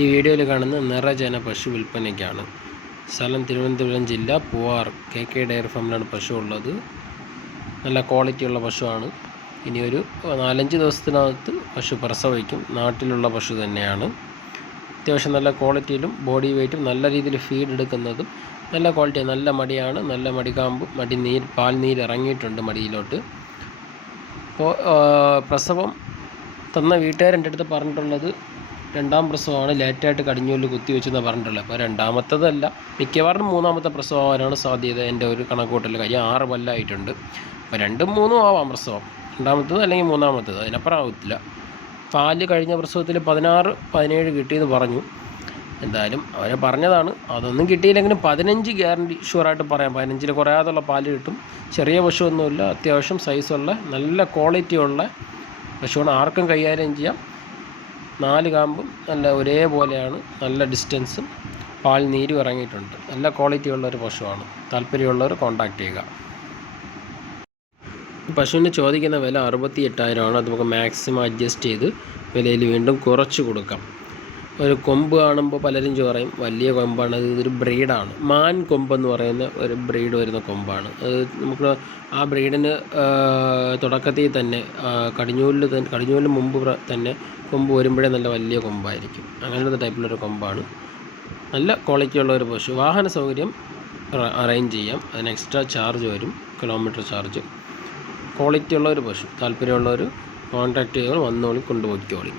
ഈ വീഡിയോയിൽ കാണുന്ന നിറജന പശു വിൽപ്പനയ്ക്കാണ്. സ്ഥലം തിരുവനന്തപുരം ജില്ല പൂവാർ. കെ കെ ഡയറി ഫാമിലാണ് പശു ഉള്ളത്. നല്ല ക്വാളിറ്റിയുള്ള പശുവാണ്. ഇനിയൊരു നാലഞ്ച് ദിവസത്തിനകത്ത് പശു പ്രസവിക്കും. നാട്ടിലുള്ള പശു തന്നെയാണ്. അത്യാവശ്യം നല്ല ക്വാളിറ്റിയിലും ബോഡി വെയ്റ്റും നല്ല രീതിയിൽ ഫീഡ് എടുക്കുന്നതും നല്ല ക്വാളിറ്റി നല്ല മടിയാണ്. നല്ല മടികാമ്പ് മടി നീര് പാൽ നീര് ഇറങ്ങിയിട്ടുണ്ട് മടിയിലോട്ട്. പ്രസവം തന്ന വീട്ടുകാരെന്റെ അടുത്ത് പറഞ്ഞിട്ടുള്ളത് രണ്ടാം പ്രസവമാണ് ലേറ്റായിട്ട് കടിഞ്ഞൂൽ കുത്തി വെച്ചെന്ന് പറഞ്ഞിട്ടുള്ളത്. അപ്പോൾ രണ്ടാമത്തതല്ല. മിക്കവാറും മൂന്നാമത്തെ പ്രസവമാവാനാണ് സാധ്യത എന്റെ ഒരു കണക്കൂട്ടൽ കാര്യം. ആറ് കൊല്ലമായിട്ടുണ്ട് അപ്പോൾ രണ്ടും മൂന്നും ആവാം പ്രസവം. രണ്ടാമത്തത് അല്ലെങ്കിൽ മൂന്നാമത്തത്. അതിനപ്പുറം ആവത്തില്ല. പാൽ കഴിഞ്ഞ പ്രസവത്തിൽ പതിനാറ് പതിനേഴ് കിട്ടിയെന്ന് പറഞ്ഞു. എന്തായാലും അവരെ പറഞ്ഞതാണ്. അതൊന്നും കിട്ടിയില്ലെങ്കിലും പതിനഞ്ച് ഗ്യാരണ്ടി ഷുവറായിട്ട് പറയാം. പതിനഞ്ചിൽ കുറയാതുള്ള പാൽ കിട്ടും. ചെറിയ പശുവൊന്നുമില്ല അത്യാവശ്യം സൈസുള്ള നല്ല ക്വാളിറ്റിയുള്ള പശുവാണ് ആർക്കും കൈകാര്യം ചെയ്യാം. നാല് കാമ്പും നല്ല ഒരേപോലെയാണ് നല്ല ഡിസ്റ്റൻസും പാൽ നീരും ഇറങ്ങിയിട്ടുണ്ട്. നല്ല ക്വാളിറ്റി ഉള്ള ഒരു പശുവാണ്. താല്പര്യമുള്ളവർ കോൺടാക്ട് ചെയ്യുക. പശുവിന് ചോദിക്കുന്ന വില അറുപത്തി എട്ടായിരമാണ് അത് നമുക്ക് മാക്സിമം അഡ്ജസ്റ്റ് ചെയ്ത് വിലയിൽ വീണ്ടും കുറച്ച് കൊടുക്കാം. ഒരു കൊമ്പ് കാണുമ്പോൾ പലരും പറയും വലിയ കൊമ്പാണ് അത് ഇതൊരു ബ്രീഡാണ്. മാൻ കൊമ്പെന്ന് പറയുന്ന ഒരു ബ്രീഡ് വരുന്ന കൊമ്പാണ്. അത് നമുക്ക് ആ ബ്രീഡിന് തുടക്കത്തിൽ തന്നെ കടിഞ്ഞൂലിൽ തന്നെ കടിഞ്ഞൂലിന് മുമ്പ് തന്നെ കൊമ്പ് വരുമ്പോഴേ നല്ല വലിയ കൊമ്പായിരിക്കും. അങ്ങനത്തെ ടൈപ്പിലൊരു കൊമ്പാണ്. നല്ല ക്വാളിറ്റിയുള്ള ഒരു പശു. വാഹന സൗകര്യം അറേഞ്ച് ചെയ്യാം. അതിന് എക്സ്ട്രാ ചാർജ് വരും കിലോമീറ്റർ ചാർജ്. ക്വാളിറ്റി ഉള്ള ഒരു പശു. താല്പര്യമുള്ളവർ കോൺടാക്റ്റ് ചെയ്യുക വന്നോളി കൊണ്ടുപോയിക്കോളി.